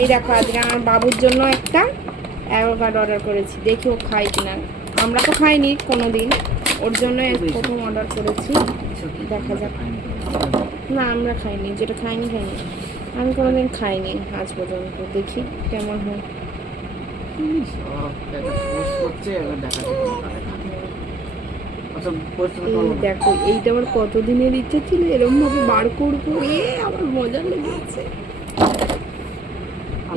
এই দেখো আজকে আমার বাবুর জন্য একটা অ্যাভোকাডো অর্ডার করেছি, দেখি ও খাই কিনা। আমরা তো খাইনি কোনোদিন, ওর জন্য প্রথম অর্ডার করেছি, দেখা যাক। না আমরা খাইনি, যেটা খাইনি আমি কোনোদিন খাইনি আজ পর্যন্ত, দেখি কেমন হয়। দেখো এইটা আমার কতদিনের ইচ্ছে ছিল এরকম ভাবে বার করবো, আমার মজা লেগেছে।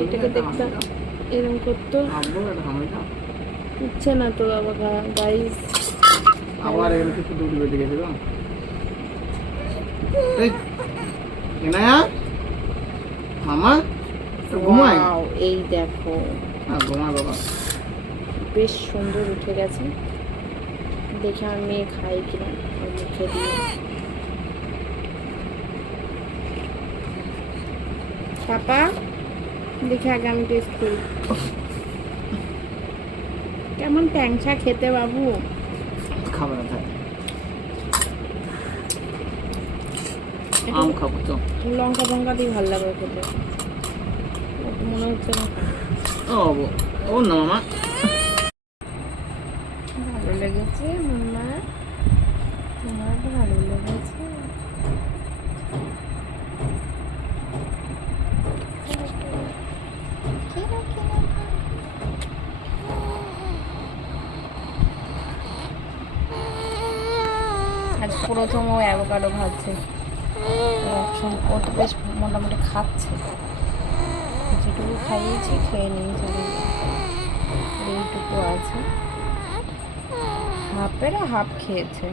এটাকে দেখতাম এরকম করতো, উঠছে না তো বাবা গাইস। আবার এখানে কিছু দুধ বেঁধে গেছে তো মামা ঘুমায়। এই দেখো ঘুমায় বাবা, বেশ সুন্দর উঠে গেছে। দেখে আমার মেয়ে খাই কিনা মুখে দিয়ে। পাপা দেখে আগে আমি টেস্ট করি কেমন ট্যাংসা খেতে বাবু। খাবার থাকে আম খাবো তো, লঙ্কা ফঙ্কা দিয়ে ভালো লাগে খেতে, মনে হচ্ছে না ও না মামা ভালো লেগেছে। মাম্মা তোমার ভালো লেগেছে? আজ প্রথম ও অ্যাভোকাডো খাচ্ছে, ও তো বেশ মোটামুটি খাচ্ছে, যেটুকু খাইয়েছি খেয়ে নিয়েছে, এইটুকু আছে, হাফের হাফ খেয়েছে।